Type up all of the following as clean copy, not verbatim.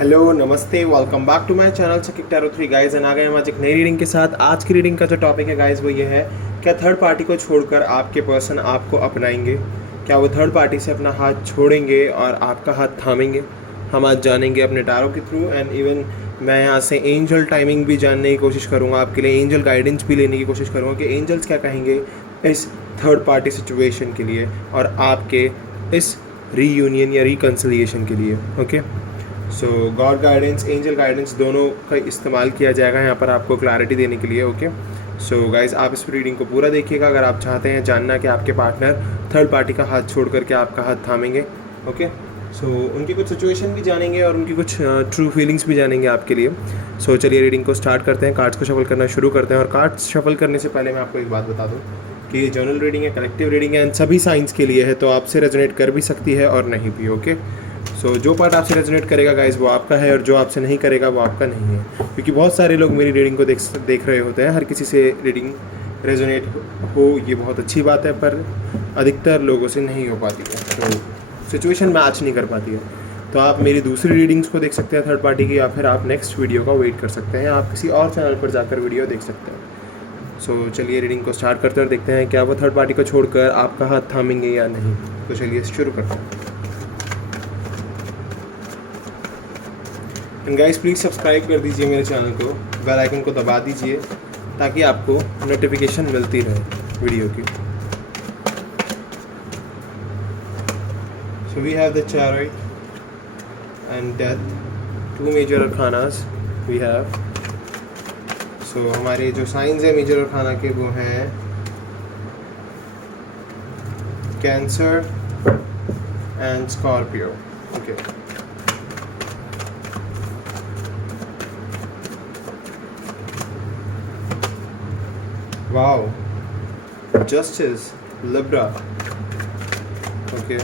Hello नमस्ते, welcome back to my channel चकिक tarot 3 guys. And आ गए हम आज एक नई रीडिंग के साथ। आज की रीडिंग का जो टॉपिक है गाइस वो ये है, क्या थर्ड पार्टी को छोड़कर आपके पर्सन आपको अपनाएंगे? क्या वो थर्ड पार्टी से अपना हाथ छोड़ेंगे और आपका हाथ थामेंगे? हम आज जानेंगे अपने टैरो के थ्रू। एंड इवन मैं यहाँ से एंजल टाइमिंग भी जानने की कोशिश करूँगा, आपके लिए एंजल गाइडेंस भी लेने की कोशिश करूँगा कि एंजल्स क्या कहेंगे इस थर्ड पार्टी सिचुएशन के लिए और आपके इस रीयूनियन या रिकन्सिलिएशन के लिए। ओके, सो गॉड गाइडेंस, एंजल गाइडेंस दोनों का इस्तेमाल किया जाएगा यहाँ पर आपको क्लैरिटी देने के लिए। ओके, सो गाइज आप इस रीडिंग को पूरा देखिएगा अगर आप चाहते हैं जानना कि आपके पार्टनर थर्ड पार्टी का हाथ छोड़ करके आपका हाथ थामेंगे। ओके, सो उनकी कुछ सिचुएशन भी जानेंगे और उनकी कुछ ट्रू फीलिंग्स भी जानेंगे आपके लिए। सो चलिए रीडिंग को स्टार्ट करते हैं, कार्ड्स को शफल करना शुरू करते हैं। और कार्ड्स शफल करने से पहले मैं आपको एक बात बता दूँ कि ये जर्नल रीडिंग है, कलेक्टिव रीडिंग है एंड सभी साइंस के लिए है, तो आपसे रेजोनेट कर भी सकती है और नहीं भी। ओके, सो जो पार्ट आपसे रेजोनेट करेगा गाइस वो आपका है और जो आपसे नहीं करेगा वो आपका नहीं है, क्योंकि बहुत सारे लोग मेरी रीडिंग को देख रहे होते हैं। हर किसी से रीडिंग रेजोनेट हो ये बहुत अच्छी बात है, पर अधिकतर लोगों से नहीं हो पाती है, तो सिचुएशन मैच नहीं कर पाती है। तो आप मेरी दूसरी रीडिंग्स को देख सकते हैं थर्ड पार्टी की, या फिर आप नेक्स्ट वीडियो का वेट कर सकते हैं, आप किसी और चैनल पर जाकर वीडियो देख सकते हैं। सो चलिए रीडिंग को स्टार्ट करते हैं और देखते हैं क्या वो थर्ड पार्टी को छोड़कर आपका हाथ थामेंगे या नहीं। तो चलिए शुरू करते हैं। एंड गाइस प्लीज़ सब्सक्राइब कर दीजिए मेरे चैनल को, बेल आइकन को दबा दीजिए ताकि आपको नोटिफिकेशन मिलती रहे वीडियो की। So we have the chariot and death, two major arcanas we have. सो हमारे जो साइंस है मेजर अरखाना के वो हैं Cancer and Scorpio. Okay, wow, justice, Libra. Okay,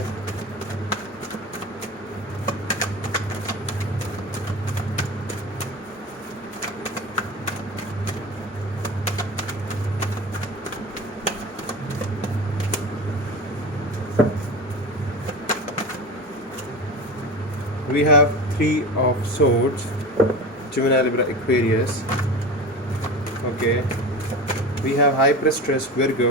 we have Three of Swords, Gemini, Libra, Aquarius. Okay, we have High Priestess, Virgo.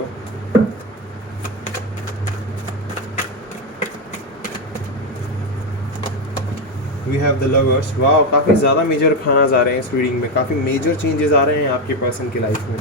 We have the Lovers. वाह, काफ़ी ज़्यादा मेजर खानाज आ रहे हैं इस रीडिंग में, काफ़ी मेजर चेंजेस आ रहे हैं आपके पर्सन की लाइफ में।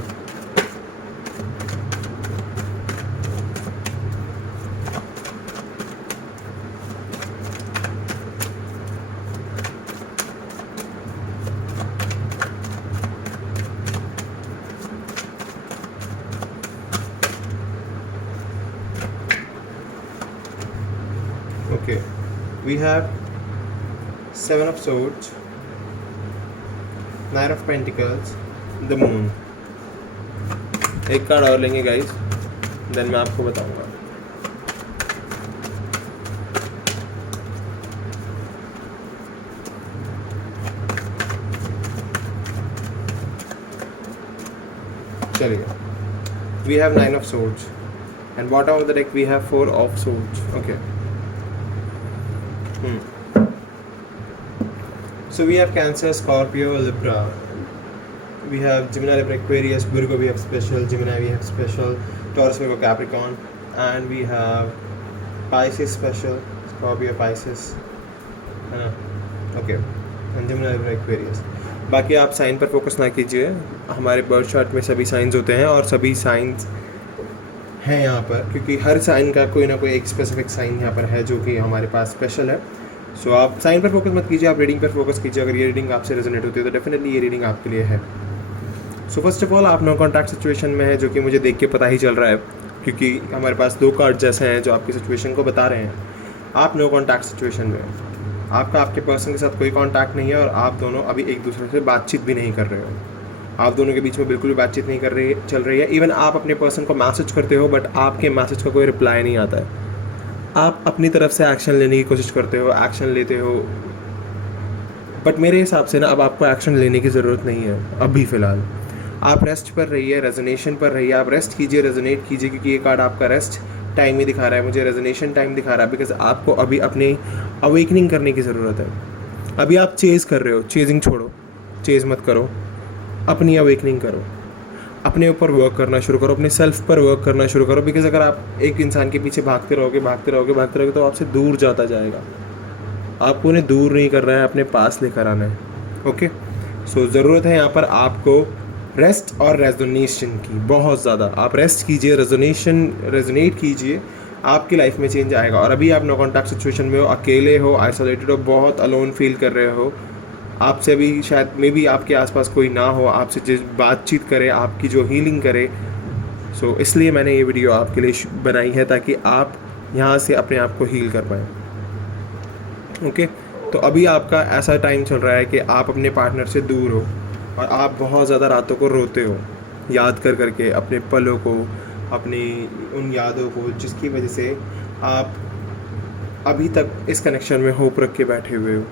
Okay, we have Seven of Swords, Nine of Pentacles, the Moon. एक कार्ड और लेंगे गाइस, देन मैं आपको बताऊंगा। चलिए, we have Nine of Swords and bottom of the deck we have Four of Swords. Okay. So we have Cancer, Scorpio, Libra. We have Gemini, Libra, Aquarius, Virgo. We have special. Gemini we have special. Taurus, Virgo, Capricorn, and we have Pisces special. Scorpio, Pisces. है ना? Okay. And Gemini, Libra, Aquarius. बाकी आप sign पर focus ना कीजिए, हमारे birth chart में सभी साइंस होते हैं और सभी साइंस हैं यहाँ पर, क्योंकि हर साइन का कोई ना कोई एक स्पेसिफिक साइन यहाँ पर है जो कि हमारे पास स्पेशल है। सो आप साइन पर फोकस मत कीजिए, आप रीडिंग पर फोकस कीजिए। अगर ये रीडिंग आपसे रेजोनेट होती है तो डेफिनेटली ये रीडिंग आपके लिए है। सो फर्स्ट ऑफ ऑल आप नो कॉन्टैक्ट सिचुएशन में है, जो कि मुझे देख के पता ही चल रहा है, क्योंकि हमारे पास दो कार्ड जैसे हैं जो आपकी सिचुएशन को बता रहे हैं। आप नो कॉन्टैक्ट सिचुएशन में, आपका आपके पर्सन के साथ कोई कॉन्टैक्ट नहीं है और आप दोनों अभी एक दूसरे से बातचीत भी नहीं कर रहे हो। आप दोनों के बीच में बिल्कुल भी बातचीत नहीं चल रही है। इवन आप अपने पर्सन को मैसेज करते हो बट आपके मैसेज का कोई रिप्लाई नहीं आता है। आप अपनी तरफ से एक्शन लेने की कोशिश करते हो, एक्शन लेते हो, बट मेरे हिसाब से ना अब आपको एक्शन लेने की ज़रूरत नहीं है अभी फ़िलहाल। आप रेस्ट पर रहिए, रेजोनेशन पर रहिए, आप रेस्ट कीजिए, रेजोनेट कीजिए, क्योंकि ये कार्ड आपका रेस्ट टाइम ही दिखा रहा है, मुझे रेजोनेशन टाइम दिखा रहा है, बिकॉज आपको अभी अपने अवेकनिंग करने की ज़रूरत है। अभी आप चेज़ कर रहे हो, चेजिंग छोड़ो, चेज़ मत करो, अपनी अवेकनिंग करो, अपने ऊपर वर्क करना शुरू करो, अपने सेल्फ पर वर्क करना शुरू करो। बिकॉज अगर आप एक इंसान के पीछे भागते रहोगे तो आपसे दूर जाता जाएगा। आपको उन्हें दूर नहीं करना है, अपने पास लेकर आना है। ओके, सो ज़रूरत है यहाँ पर आपको रेस्ट और रेजोनेशन की, बहुत ज़्यादा। आप रेस्ट कीजिए, रेजोनेट कीजिए, आपकी लाइफ में चेंज आएगा। और अभी आप नो कॉन्टैक्ट सिचुएशन में हो, अकेले हो, आइसोलेटेड हो, बहुत अलोन फील कर रहे हो, आपसे अभी शायद मे बी आपके आसपास कोई ना हो आपसे जिस बातचीत करे, आपकी जो हीलिंग करे। सो इसलिए मैंने ये वीडियो आपके लिए बनाई है, ताकि आप यहाँ से अपने आप को हील कर पाएँ। ओके, तो अभी आपका ऐसा टाइम चल रहा है कि आप अपने पार्टनर से दूर हो और आप बहुत ज़्यादा रातों को रोते हो, याद कर करके अपने पलों को, अपनी उन यादों को, जिसकी वजह से आप अभी तक इस कनेक्शन में होप रख के बैठे हुए हो।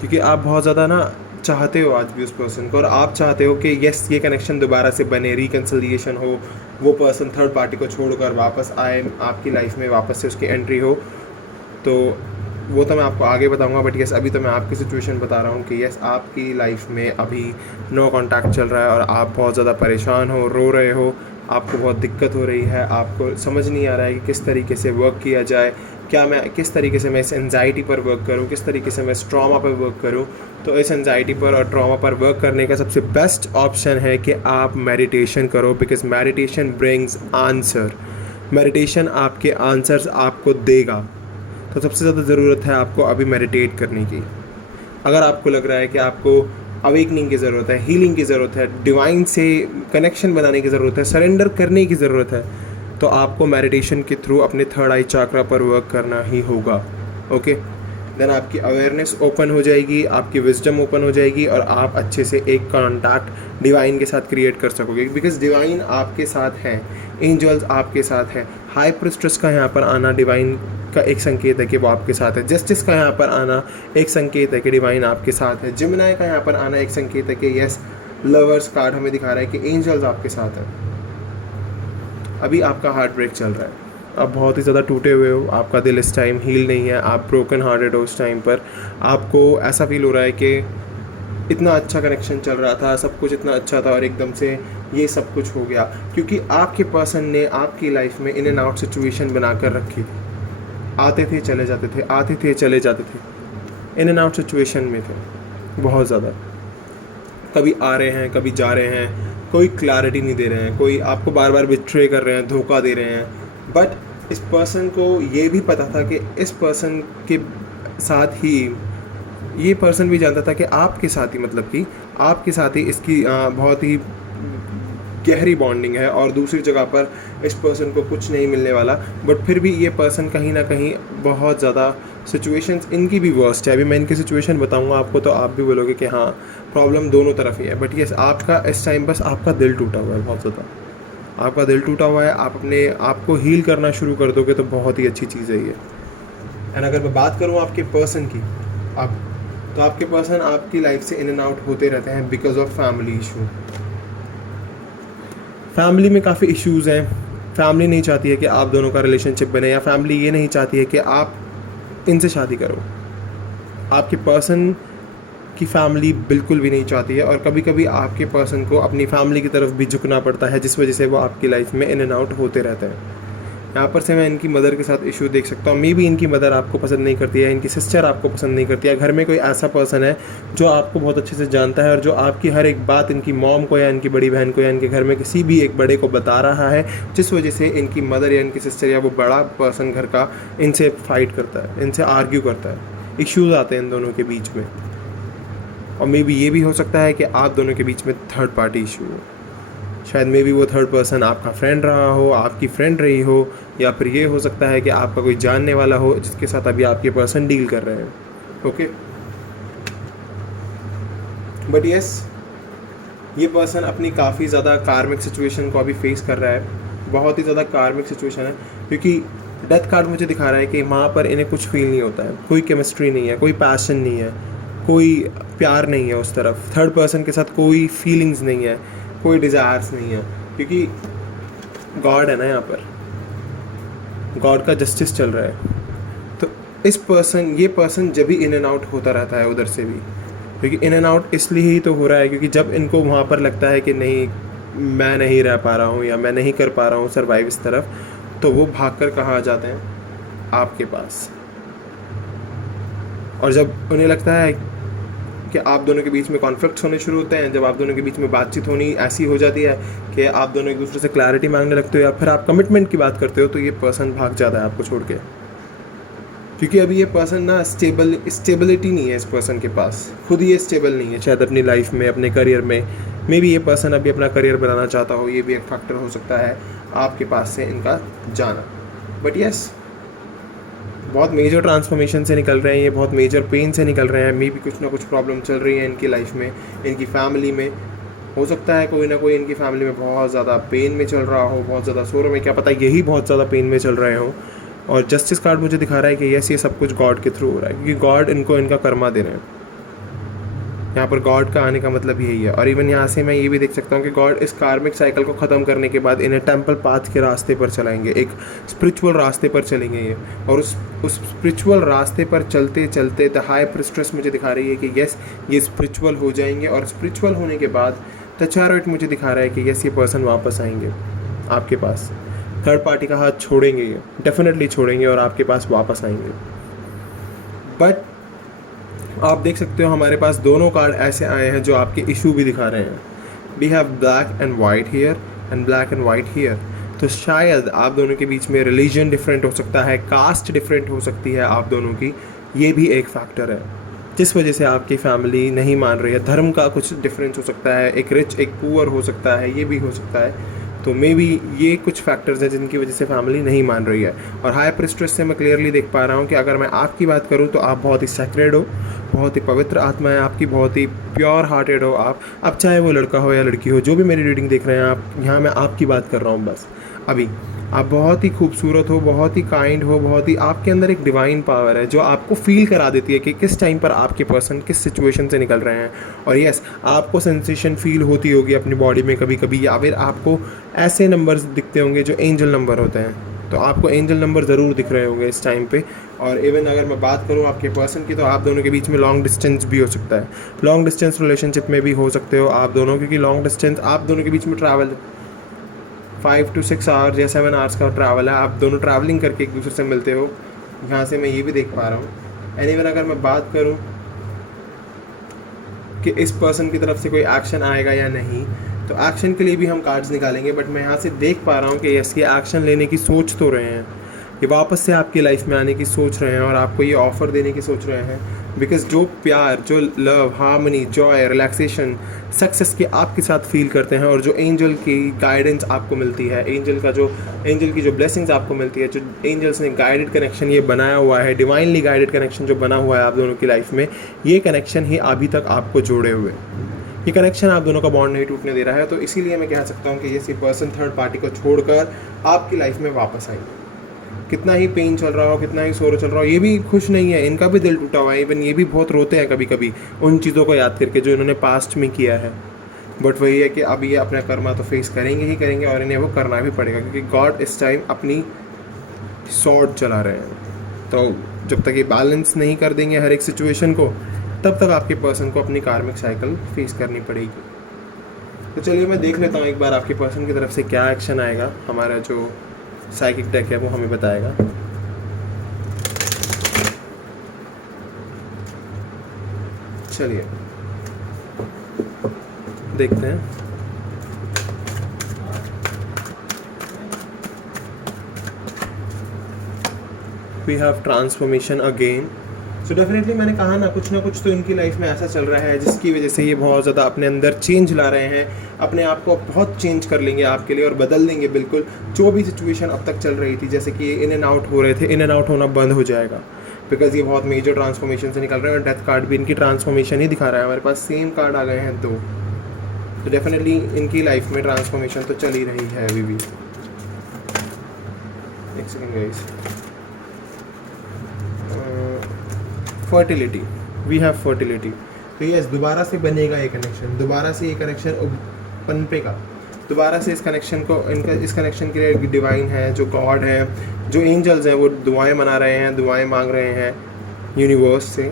क्योंकि आप बहुत ज़्यादा ना चाहते हो आज भी उस पर्सन को, और आप चाहते हो कि यस ये कनेक्शन दोबारा से बने, रिकन्सिलिएशन हो, वो पर्सन थर्ड पार्टी को छोड़कर वापस आए, आपकी लाइफ में वापस से उसकी एंट्री हो। तो वो तो मैं आपको आगे बताऊंगा, बट यस अभी तो मैं आपकी सिचुएशन बता रहा हूँ कि यस आपकी लाइफ में अभी नो कॉन्टैक्ट चल रहा है और आप बहुत ज़्यादा परेशान हो, रो रहे हो, आपको बहुत दिक्कत हो रही है, आपको समझ नहीं आ रहा है कि किस तरीके से वर्क किया जाए, किस तरीके से मैं इस एंजाइटी पर वर्क करूँ, किस तरीके से मैं इस ट्रॉमा पर वर्क करूँ। तो इस एंजाइटी पर और ट्रॉमा पर वर्क करने का सबसे बेस्ट ऑप्शन है कि आप मेडिटेशन करो, because meditation brings answer. Meditation आपके आंसर्स आपको देगा। तो सबसे ज़्यादा ज़रूरत है आपको अभी मेडिटेट करने की। अगर आपको लग रहा है कि आपको अवेकनिंग की ज़रूरत है, हीलिंग की ज़रूरत है, डिवाइन से कनेक्शन बनाने की ज़रूरत है, सरेंडर करने की ज़रूरत है, तो आपको मेडिटेशन के थ्रू अपने थर्ड आई चाक्रा पर वर्क करना ही होगा। ओके, देन आपकी अवेयरनेस ओपन हो जाएगी, आपकी विजडम ओपन हो जाएगी और आप अच्छे से एक कॉन्टैक्ट डिवाइन के साथ क्रिएट कर सकोगे। बिकॉज डिवाइन आपके साथ है, एंजल्स आपके साथ है, हाई प्रीस्टेस का यहाँ पर आना डिवाइन का एक संकेत है कि वो आपके साथ है, जस्टिस का यहाँ पर आना एक संकेत है कि डिवाइन आपके साथ है, जिमिनाई का यहाँ पर आना एक संकेत है कि यस लवर्स कार्ड हमें दिखा रहा है कि एंजल्स आपके साथ है। अभी आपका हार्ट ब्रेक चल रहा है, आप बहुत ही ज़्यादा टूटे हुए हो, आपका दिल इस टाइम हील नहीं है, आप ब्रोकन हार्टेड हो। उस टाइम पर आपको ऐसा फील हो रहा है कि इतना अच्छा कनेक्शन चल रहा था, सब कुछ इतना अच्छा था और एकदम से ये सब कुछ हो गया, क्योंकि आपके पर्सन ने आपकी लाइफ में इन एंड आउट सिचुएशन बनाकर रखी थी। आते थे चले जाते थे, आते थे चले जाते थे, इन एंड आउट सिचुएशन में थे बहुत ज़्यादा। कभी आ रहे हैं, कभी जा रहे हैं, कोई क्लैरिटी नहीं दे रहे हैं, कोई आपको बार बार बिट्रे कर रहे हैं, धोखा दे रहे हैं। बट इस पर्सन को ये भी पता था कि इस पर्सन के साथ ही ये पर्सन भी जानता था कि आपके साथ ही, मतलब कि आपके साथ ही इसकी बहुत ही गहरी बॉन्डिंग है और दूसरी जगह पर इस पर्सन को कुछ नहीं मिलने वाला। बट फिर भी ये पर्सन कहीं ना कहीं बहुत ज़्यादा सिचुएशंस इनकी भी वर्स्ट है। अभी मैं इनकी सिचुएशन बताऊंगा आपको तो आप भी बोलोगे कि हाँ प्रॉब्लम दोनों तरफ ही है। बट यस आपका इस टाइम बस आपका दिल टूटा हुआ है, बहुत ज़्यादा आपका दिल टूटा हुआ है। आप अपने आप को हील करना शुरू कर दोगे तो बहुत ही अच्छी चीज़ है ये। एंड अगर मैं बात करूँ आपके पर्सन की, तो आपके पर्सन आपकी लाइफ से इन एंड आउट होते रहते हैं because of family issue. Family में काफ़ी इश्यूज़ हैं। फैमिली नहीं चाहती है कि आप दोनों का रिलेशनशिप बने, या फैमिली ये नहीं चाहती है कि आप इनसे शादी करो। आपके पर्सन की फैमिली बिल्कुल भी नहीं चाहती है, और कभी कभी आपके पर्सन को अपनी फैमिली की तरफ भी झुकना पड़ता है, जिस वजह से वो आपकी लाइफ में इन एंड आउट होते रहते हैं। यहाँ पर से मैं इनकी मदर के साथ इशू देख सकता हूँ। मे बी इनकी मदर आपको पसंद नहीं करती है, इनकी सिस्टर आपको पसंद नहीं करती है। घर में कोई ऐसा पर्सन है जो आपको बहुत अच्छे से जानता है और जो आपकी हर एक बात इनकी मॉम को या इनकी बड़ी बहन को या इनके घर में किसी भी एक बड़े को बता रहा है, जिस वजह से इनकी मदर या इनकी सिस्टर या वो बड़ा पर्सन घर का इनसे फाइट करता है, इनसे आर्ग्यू करता है। इश्यूज़ आते हैं इन दोनों के बीच में। और मे बी ये भी हो सकता है कि आप दोनों के बीच में थर्ड पार्टी इशू हो। शायद मे बी वो थर्ड पर्सन आपका फ्रेंड रहा हो, आपकी फ्रेंड रही हो, या फिर ये हो सकता है कि आपका कोई जानने वाला हो जिसके साथ अभी आपके पर्सन डील कर रहे हैं। ओके, बट यस ये पर्सन अपनी काफ़ी ज़्यादा कार्मिक सिचुएशन को अभी फेस कर रहा है। बहुत ही ज़्यादा कार्मिक सिचुएशन है, क्योंकि डेथ कार्ड मुझे दिखा रहा है कि वहाँ पर इन्हें कुछ फील नहीं होता है, कोई केमिस्ट्री नहीं है, कोई पैशन नहीं है, कोई प्यार नहीं है उस तरफ। थर्ड पर्सन के साथ कोई फीलिंग्स नहीं है, कोई डिज़ायर्स नहीं है, क्योंकि गॉड है ना यहाँ पर, गॉड का जस्टिस चल रहा है। तो ये पर्सन जब भी इन एंड आउट होता रहता है उधर से भी, क्योंकि इन एंड आउट इसलिए ही तो हो रहा है क्योंकि जब इनको वहाँ पर लगता है कि नहीं मैं नहीं रह पा रहा हूँ या मैं नहीं कर पा रहा हूँ सर्वाइव इस तरफ, तो वो भाग कर कहाँ आ जाते हैं, आपके पास। और जब उन्हें लगता है कि आप दोनों के बीच में कॉन्फ्लिक्ट्स होने शुरू होते हैं, जब आप दोनों के बीच में बातचीत होनी ऐसी हो जाती है कि आप दोनों एक दूसरे से क्लैरिटी मांगने लगते हो या फिर आप कमिटमेंट की बात करते हो, तो ये पर्सन भाग जाता है आपको छोड़ के। क्योंकि अभी ये पर्सन ना स्टेबिलिटी नहीं है इस पर्सन के पास, खुद ये स्टेबल नहीं है शायद अपनी लाइफ में, अपने करियर में। मे बी ये पर्सन अभी अपना करियर बनाना चाहता हो, ये भी एक फैक्टर हो सकता है आपके पास से इनका जाना। बट यस, बहुत मेजर ट्रांसफॉर्मेशन से निकल रहे हैं ये, बहुत मेजर पेन से निकल रहे हैं। मे भी कुछ ना कुछ प्रॉब्लम चल रही है इनकी लाइफ में, इनकी फैमिली में। हो सकता है कोई ना कोई इनकी फैमिली में बहुत ज़्यादा पेन में चल रहा हो, बहुत ज़्यादा सोरो में, क्या पता यही बहुत ज़्यादा पेन में चल रहे हो। और जस्टिस कार्ड मुझे दिखा रहा है कि यस, ये सब कुछ गॉड के थ्रू हो रहा है, क्योंकि गॉड इनको इनका कर्मा दे रहे हैं। यहाँ पर गॉड का आने का मतलब यही है। और इवन यहाँ से मैं ये भी देख सकता हूँ कि गॉड इस कार्मिक साइकिल को ख़त्म करने के बाद इन्हें टेम्पल पाथ के रास्ते पर चलाएंगे, एक स्पिरिचुअल रास्ते पर चलेंगे ये। और उस स्पिरिचुअल रास्ते पर चलते चलते द हाई प्रिस्ट्रेस मुझे दिखा रही है कि यस, ये स्पिरिचुअल हो जाएंगे। और स्पिरिचुअल होने के बाद द चैरियट मुझे दिखा रहा है कि यस, ये पर्सन वापस आएंगे आपके पास। थर्ड पार्टी का हाथ छोड़ेंगे, ये डेफिनेटली छोड़ेंगे और आपके पास वापस आएंगे। बट आप देख सकते हो हमारे पास दोनों कार्ड ऐसे आए हैं जो आपके इशू भी दिखा रहे हैं। We have black and white here and black and white here. तो शायद आप दोनों के बीच में रिलीजन डिफरेंट हो सकता है, कास्ट डिफरेंट हो सकती है आप दोनों की, ये भी एक फैक्टर है जिस वजह से आपकी फैमिली नहीं मान रही है। धर्म का कुछ डिफरेंस हो सकता है, एक रिच एक पुअर हो सकता है, ये भी हो सकता है। तो मे बी ये कुछ फैक्टर्स हैं जिनकी वजह से फैमिली नहीं मान रही है। और हाई प्रिस्ट्रेस से मैं क्लियरली देख पा रहा हूँ कि अगर मैं आपकी बात करूँ तो आप बहुत ही सैक्रेड हो, बहुत ही पवित्र आत्मा है आपकी, बहुत ही प्योर हार्टेड हो आप। अब चाहे वो लड़का हो या लड़की हो, जो भी मेरी रीडिंग देख रहे हैं आप, यहाँ मैं आपकी बात कर रहा हूँ बस। अभी आप बहुत ही खूबसूरत हो, बहुत ही काइंड हो, बहुत ही आपके अंदर एक डिवाइन पावर है जो आपको फील करा देती है कि किस टाइम पर आपके पर्सन किस सिचुएशन से निकल रहे हैं। और यस, आपको सेंसेशन फील होती होगी अपनी बॉडी में कभी कभी, या फिर आपको ऐसे नंबर्स दिखते होंगे जो एंजल नंबर होते हैं। तो आपको एंजल नंबर ज़रूर दिख रहे होंगे इस टाइम पे। और इवन अगर मैं बात करूँ आपके पर्सन की, तो आप दोनों के बीच में लॉन्ग डिस्टेंस भी हो सकता है। लॉन्ग डिस्टेंस रिलेशनशिप में भी हो सकते हो आप दोनों, क्योंकि लॉन्ग डिस्टेंस आप दोनों के बीच में ट्रैवल 5 to 6 आवर्स या 7 आवर्स का ट्रैवल है। आप दोनों ट्रैवलिंग करके एक दूसरे से मिलते हो, यहाँ से मैं ये भी देख पा रहा हूँ। एंड इवन अगर मैं बात करूँ कि इस पर्सन की तरफ से कोई एक्शन आएगा या नहीं, तो एक्शन के लिए भी हम कार्ड्स निकालेंगे। बट मैं यहाँ से देख पा रहा हूँ कि यस, ये एक्शन लेने की सोच तो रहे हैं, ये वापस से आपकी लाइफ में आने की सोच रहे हैं और आपको ये ऑफ़र देने की सोच रहे हैं। बिकॉज जो प्यार, जो love, harmony, Joy, relaxation, success के आपके साथ फील करते हैं, और जो एंजल की गाइडेंस आपको मिलती है, एंजल की जो ब्लेसिंग्स आपको मिलती है, जो एंजल्स ने गाइडेड कनेक्शन ये बनाया हुआ है, डिवाइनली गाइडेड कनेक्शन जो बना हुआ है आप दोनों की लाइफ में, ये कनेक्शन ही अभी तक आपको जोड़े हुए, ये कनेक्शन आप दोनों का बॉन्ड नहीं टूटने दे रहा है। तो इसीलिए मैं कह सकता हूँ कि ये पर्सन थर्ड पार्टी को छोड़कर आपकी लाइफ में वापस आएंगे। कितना ही पेन चल रहा हो, कितना ही सोरो चल रहा हो, ये भी खुश नहीं है, इनका भी दिल टूटा हुआ है। इवन ये भी बहुत रोते हैं कभी कभी उन चीज़ों को याद करके जो इन्होंने पास्ट में किया है। बट वही है कि अब ये अपना कर्मा तो फेस करेंगे ही करेंगे, और इन्हें वो करना भी पड़ेगा, क्योंकि गॉड इस टाइम अपनी सॉर्ड चला रहे हैं। तो जब तक ये बैलेंस नहीं कर देंगे हर एक सिचुएशन को, तब तक आपके पर्सन को अपनी कार्मिक साइकिल फेस करनी पड़ेगी। तो चलिए मैं देख लेता हूँ एक बार आपके पर्सन की तरफ से क्या एक्शन आएगा। हमारा जो साइकिक डेक है वो हमें बताएगा। चलिए देखते हैं। We have transformation again. So definitely मैंने कहा ना कुछ तो इनकी लाइफ में ऐसा चल रहा है जिसकी वजह से ये बहुत ज़्यादा अपने अंदर चेंज ला रहे हैं, अपने आप को बहुत चेंज कर लेंगे आपके लिए और बदल देंगे बिल्कुल। जो भी सिचुएशन अब तक चल रही थी, जैसे कि इन एंड आउट हो रहे थे, इन एंड आउट होना बंद हो जाएगा, बिकॉज ये बहुत मेजर ट्रांसफॉर्मेशन से निकल रहे हैं। और डेथ कार्ड भी इनकी ट्रांसफॉर्मेशन ही दिखा रहा है। हमारे पास सेम कार्ड आ गए हैं 2। तो डेफिनेटली इनकी लाइफ में ट्रांसफॉर्मेशन तो चल ही रही है अभी भी। एक second guys. Fertility, we have fertility. तो यस, दोबारा से बनेगा ये कनेक्शन, दोबारा से ये कनेक्शन पनपेगा। दोबारा से इस कनेक्शन को, इस कनेक्शन के लिए डिवाइन है, जो गॉड है, जो एंजल्स हैं, वो दुआएं मना रहे हैं, दुआएं मांग रहे हैं यूनिवर्स से,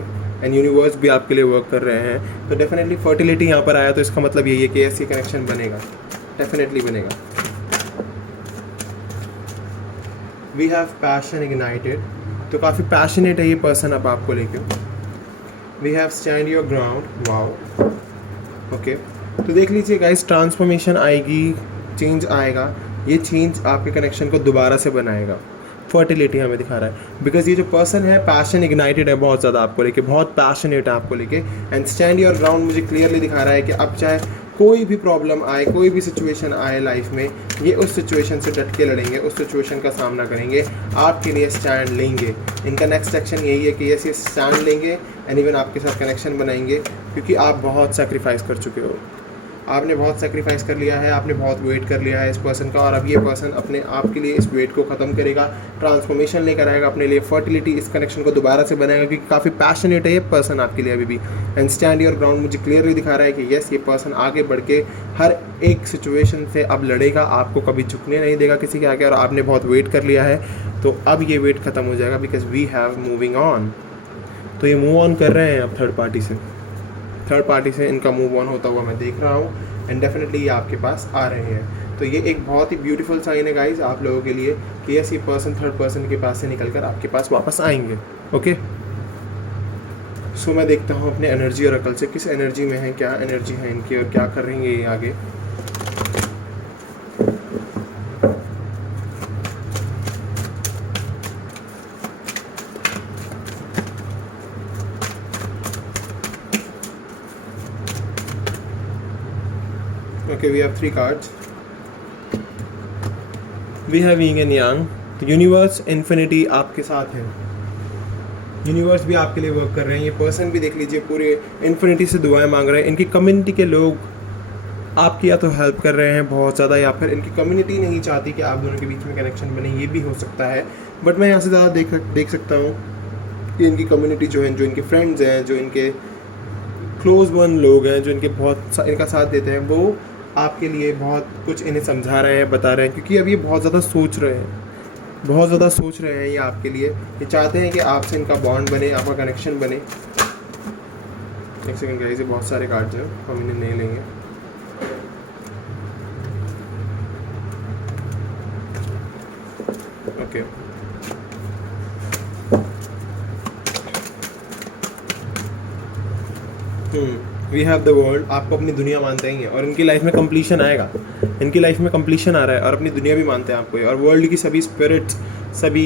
एंड यूनिवर्स भी आपके लिए वर्क कर रहे हैं। तो डेफिनेटली फर्टिलिटी यहाँ पर आया, तो इसका मतलब यही है कि ऐसी कनेक्शन बनेगा, डेफिनेटली बनेगा। वी हैव पैशन इग्नाइटेड, तो काफ़ी पैशनेट है ये पर्सन अब आपको लेके। We have stand your ground, wow, okay. तो देख लीजिए गाइस, ट्रांसफॉर्मेशन आएगी, चेंज आएगा, ये चेंज आपके कनेक्शन को दोबारा से बनाएगा। फर्टिलिटी हमें दिखा रहा है, बिकॉज ये जो पर्सन है पैशन इग्नाइटेड है बहुत ज़्यादा आपको लेके, बहुत पैशनेट है आपको लेके। एंड स्टैंड योर ग्राउंड मुझे क्लियरली दिखा रहा है कि अब चाहे कोई भी प्रॉब्लम आए, कोई भी सिचुएशन आए लाइफ में, ये उस सिचुएशन से डट के लड़ेंगे, उस सिचुएशन का सामना करेंगे, आपके लिए स्टैंड लेंगे। इनका नेक्स्ट एक्शन यही है कि ये स्टैंड लेंगे एंड इवन आपके साथ कनेक्शन बनाएंगे, क्योंकि आप बहुत सेक्रीफाइस कर चुके हो, आपने बहुत सेक्रीफाइस कर लिया है, आपने बहुत वेट कर लिया है इस पर्सन का, और अब ये पर्सन अपने आप के लिए इस वेट को ख़त्म करेगा, ट्रांसफॉर्मेशन लेकर आएगा अपने लिए, फर्टिलिटी, इस कनेक्शन को दोबारा से बनाएगा, क्योंकि काफ़ी पैशनेट है ये पर्सन आपके लिए अभी भी। एंड स्टैंड योर ग्राउंड मुझे क्लियरली दिखा रहा है कि येस, ये पर्सन आगे बढ़ के हर एक सिचुएशन से अब लड़ेगा, आपको कभी झुकने नहीं देगा किसी के आगे, और आपने बहुत वेट कर लिया है, तो अब ये वेट ख़त्म हो जाएगा, because we have moving on. तो ये मूव ऑन कर रहे हैं अब थर्ड पार्टी से इनका मूव ऑन होता हुआ मैं देख रहा हूँ, एंड डेफिनेटली ये आपके पास आ रहे हैं। तो ये एक बहुत ही ब्यूटीफुल साइन है गाइज आप लोगों के लिए कि यस, ये पर्सन थर्ड पर्सन के पास से निकलकर आपके पास वापस आएंगे, ओके। सो मैं देखता हूँ अपने एनर्जी और अकल से किस एनर्जी में है, क्या एनर्जी है इनकी और क्या करेंगे ये आगे। Okay, we have 3 cards. We have Yin and Yang. तो यूनिवर्स, इन्फिनिटी आपके साथ है, यूनिवर्स भी आपके लिए वर्क कर रहे हैं। ये पर्सन भी देख लीजिए पूरे इन्फिनिटी से दुआएं मांग रहे हैं। इनकी कम्युनिटी के लोग आपकी या तो हेल्प कर रहे हैं बहुत ज़्यादा, या फिर इनकी कम्युनिटी नहीं चाहती कि आप दोनों के बीच में कनेक्शन बने, ये भी हो सकता है। बट मैं यहाँ से ज़्यादा देख सकता हूँ कि इनकी कम्युनिटी जो है, जो इनके फ्रेंड्स हैं, जो इनके क्लोज वन लोग हैं, जो इनके बहुत इनका साथ देते हैं, वो आपके लिए बहुत कुछ इन्हें समझा रहे हैं, बता रहे हैं, क्योंकि अब ये बहुत ज़्यादा सोच रहे हैं ये आपके लिए। ये चाहते हैं कि आपसे इनका बॉन्ड बने, आपका कनेक्शन बने। एक सेकंड गाइस, ये बहुत सारे कार्ड्स हैं, हम इन्हें नहीं लेंगे। Okay, we have the world. आपको अपनी दुनिया मानते ही हैं, और इनकी लाइफ में कंप्लीशन आएगा, इनकी लाइफ में कंप्लीशन आ रहा है, और अपनी दुनिया भी मानते हैं आपको, और वर्ल्ड की सभी स्पिरिट्स, सभी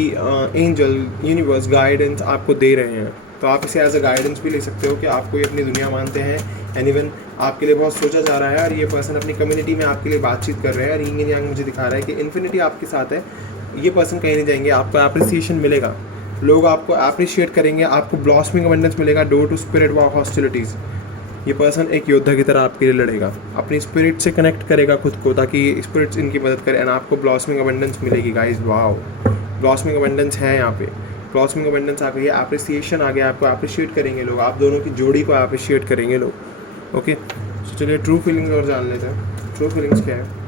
एंजल, यूनिवर्स गाइडेंस आपको दे रहे हैं। तो आप इसे एज अ गाइडेंस भी ले सकते हो कि आपको ये अपनी दुनिया मानते हैं, एंड इवन आपके लिए बहुत सोचा जा रहा है, और ये पर्सन अपनी कम्युनिटी में आपके लिए बातचीत कर रहे हैं। और यिंग एंड यांग मुझे दिखा रहा है कि इन्फिनिटी आपके साथ है, ये पर्सन कहीं नहीं जाएंगे, आपको अप्रिसिएशन मिलेगा, लोग आपको अप्रिशिएट करेंगे, आपको ब्लॉसमिंग अबंडेंस मिलेगा, door to spirit war hostilities. ये पर्सन एक योद्धा की तरह आपके लिए लड़ेगा, अपनी स्पिरिट से कनेक्ट करेगा खुद को, ताकि स्पिरिट्स इनकी मदद करें, एंड आपको ब्लॉसमिंग अबंडेंस मिलेगी गाइस। वाओ, ब्लॉसमिंग अबंडेंस है यहाँ पे, ब्लॉसमिंग अबंडेंस आ गई है, अप्रिसिएशन आ गया, आपको अप्रिशिएट करेंगे लोग, आप दोनों की जोड़ी को अप्रिशिएट करेंगे लोग, ओके। तो चलिए ट्रू फीलिंग्स और जान लेते हैं, ट्रू फीलिंग्स क्या है।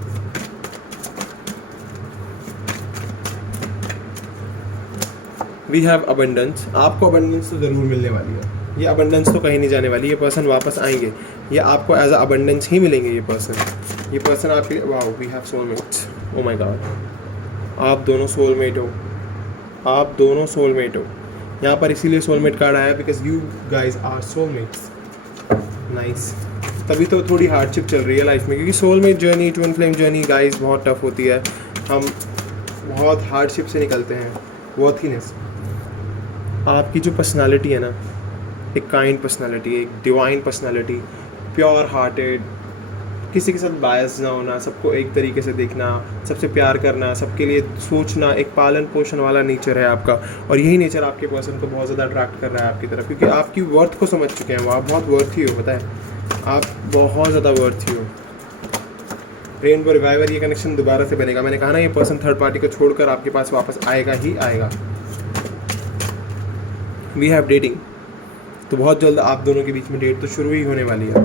We have abundance. आपको अबंडेंस तो ज़रूर मिलने वाली है, ये अबंडेंस तो कहीं नहीं जाने वाली, ये पर्सन वापस आएंगे, ये आपको एज अ अबंडेंस ही मिलेंगे। ये पर्सन आपके लिए, wow, we have soulmates, oh my god, आप दोनों सोलमेट हो, आप दोनों सोलमेट हो यहाँ पर, इसीलिए सोलमेट कार्ड आया, because you guys are soulmates. Nice, तभी तो थोड़ी हार्डशिप चल रही है लाइफ में, क्योंकि soulmate journey, twin flame journey guys बहुत टफ होती है, हम बहुत हार्डशिप से निकलते हैं। वर्थीनेस, आपकी जो पर्सनालिटी है ना, एक काइंड पर्सनालिटी, एक डिवाइन पर्सनालिटी, प्योर हार्टेड, किसी के साथ बायस ना होना, सबको एक तरीके से देखना, सबसे प्यार करना, सबके लिए सोचना, एक पालन पोषण वाला नेचर है आपका, और यही नेचर आपके पर्सन को बहुत ज़्यादा अट्रैक्ट कर रहा है आपकी तरफ, क्योंकि आपकी वर्थ को समझ चुके हैं वो, आप बहुत वर्थी हो, पता है, आप बहुत ज़्यादा वर्थी हो। रेनबो रिवाइवर, ये कनेक्शन दोबारा से बनेगा, मैंने कहा ना, ये पर्सन थर्ड पार्टी को छोड़कर आपके पास वापस आएगा ही आएगा। वी हैव डेटिंग, तो बहुत जल्द आप दोनों के बीच में डेट तो शुरू ही होने वाली है।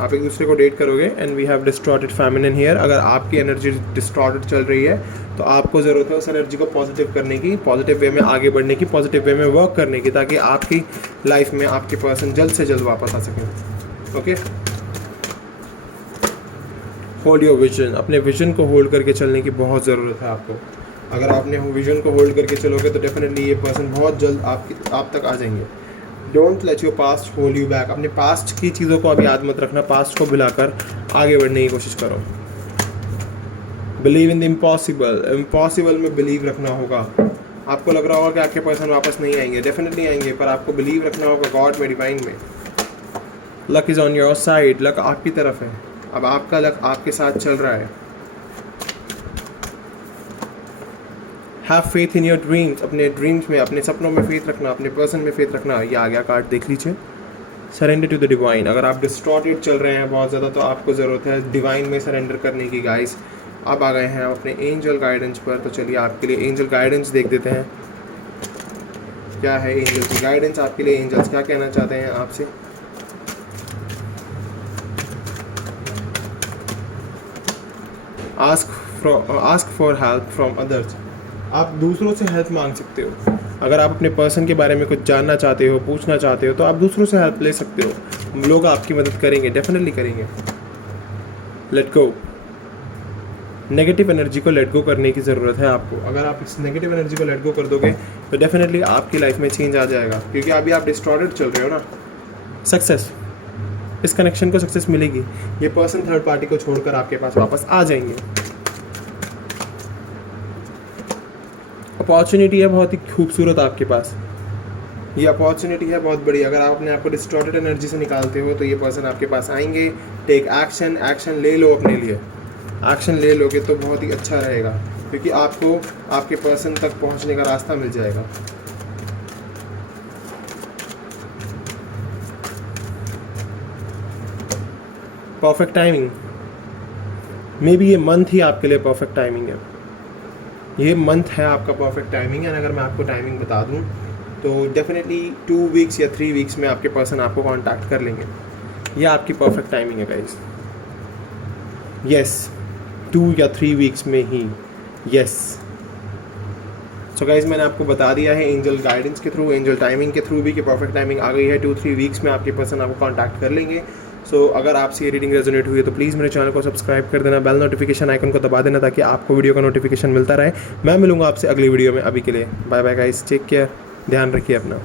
आप एक दूसरे को डेट करोगे and we have distorted feminine here. अगर आपकी एनर्जी डिस्टॉर्टेड चल रही है तो आपको ज़रूरत है उस एनर्जी को पॉजिटिव करने की, पॉजिटिव वे में आगे बढ़ने की, पॉजिटिव वे में वर्क करने की, ताकि आपकी लाइफ में आपके पर्सन जल्द से जल्द वापस आ सकें। Okay, hold your vision. अपने विजन को होल्ड करके चलने की बहुत ज़रूरत है आपको। अगर आपने विजन को होल्ड करके चलोगे तो डेफिनेटली ये पर्सन बहुत जल्द आप तक आ जाएंगे। Don't let your past hold you back. अपने पास्ट की चीज़ों को अभी याद मत रखना, पास्ट को भुलाकर आगे बढ़ने की कोशिश करो। Believe in the impossible. Impossible में बिलीव रखना होगा। आपको लग रहा होगा कि आपके पर्सन वापस नहीं आएंगे, डेफिनेटली आएंगे, पर आपको बिलीव रखना होगा गॉड में, डिवाइन में। Luck is on your side. Luck आपकी तरफ है। अब आपका लक आपके साथ चल रहा है। Have faith in your dreams. अपने ड्रीम्स में, अपने सपनों में फेथ रखना, अपने पर्सन में फेथ रखना। ये आ गया कार्ड, देख लीजिए, सरेंडर टू द डिवाइन। अगर आप डिस्टॉर्टेड चल रहे हैं बहुत ज़्यादा तो आपको ज़रूरत है डिवाइन में सरेंडर करने की गाइस। अब आ गए हैं अपने एंजल गाइडेंस पर, तो चलिए आपके लिए एंजल गाइडेंस देख देते हैं। क्या है एंजल की गाइडेंस आपके लिए? एंजल्स क्या कहना चाहते हैं आपसे? Ask for help from others. आप दूसरों से हेल्प मांग सकते हो। अगर आप अपने पर्सन के बारे में कुछ जानना चाहते हो, पूछना चाहते हो, तो आप दूसरों से हेल्प ले सकते हो। लोग आपकी मदद करेंगे, डेफिनेटली करेंगे। Let go. नेगेटिव एनर्जी को लेट गो करने की ज़रूरत है आपको। अगर आप इस नेगेटिव एनर्जी को लेट गो कर दोगे तो डेफिनेटली आपकी लाइफ में चेंज आ जाएगा, क्योंकि अभी आप डिस्टॉर्टेड चल रहे हो ना। सक्सेस, इस कनेक्शन को सक्सेस मिलेगी। ये पर्सन थर्ड पार्टी को छोड़कर आपके पास वापस आ जाएंगे। अपॉर्चुनिटी है बहुत ही खूबसूरत आपके पास। ये अपॉर्चुनिटी है बहुत बड़ी। अगर आप अपने आप को डिस्टॉर्टेड एनर्जी से निकालते हो तो ये पर्सन आपके पास आएंगे। Take action. एक्शन ले लो अपने लिए। एक्शन ले लोगे तो बहुत ही अच्छा रहेगा, क्योंकि आपको आपके पर्सन तक पहुंचने का रास्ता मिल जाएगा। Perfect timing. मे बी ये मंथ ही आपके लिए परफेक्ट टाइमिंग है। ये मंथ है आपका परफेक्ट टाइमिंग है। अगर मैं आपको टाइमिंग बता दूं तो डेफिनेटली 2 वीक्स या 3 वीक्स में आपके पर्सन आपको कांटेक्ट कर लेंगे। ये आपकी परफेक्ट टाइमिंग है गाइस। यस, 2 या 3 वीक्स में ही। यस। सो गाइस, मैंने आपको बता दिया है एंजल गाइडेंस के थ्रू, एंजल टाइमिंग के थ्रू भी कि परफेक्ट टाइमिंग आ गई है। 2-3 वीक्स में आपके पर्सन आपको कांटेक्ट कर लेंगे। सो अगर आपसे ये रीडिंग रेजोनेट हुई है तो प्लीज़ मेरे चैनल को सब्सक्राइब कर देना, बेल नोटिफिकेशन आइकन को दबा देना, ताकि आपको वीडियो का नोटिफिकेशन मिलता रहे। मैं मिलूंगा आपसे अगली वीडियो में। अभी के लिए bye bye guys, take care, ध्यान रखिए अपना।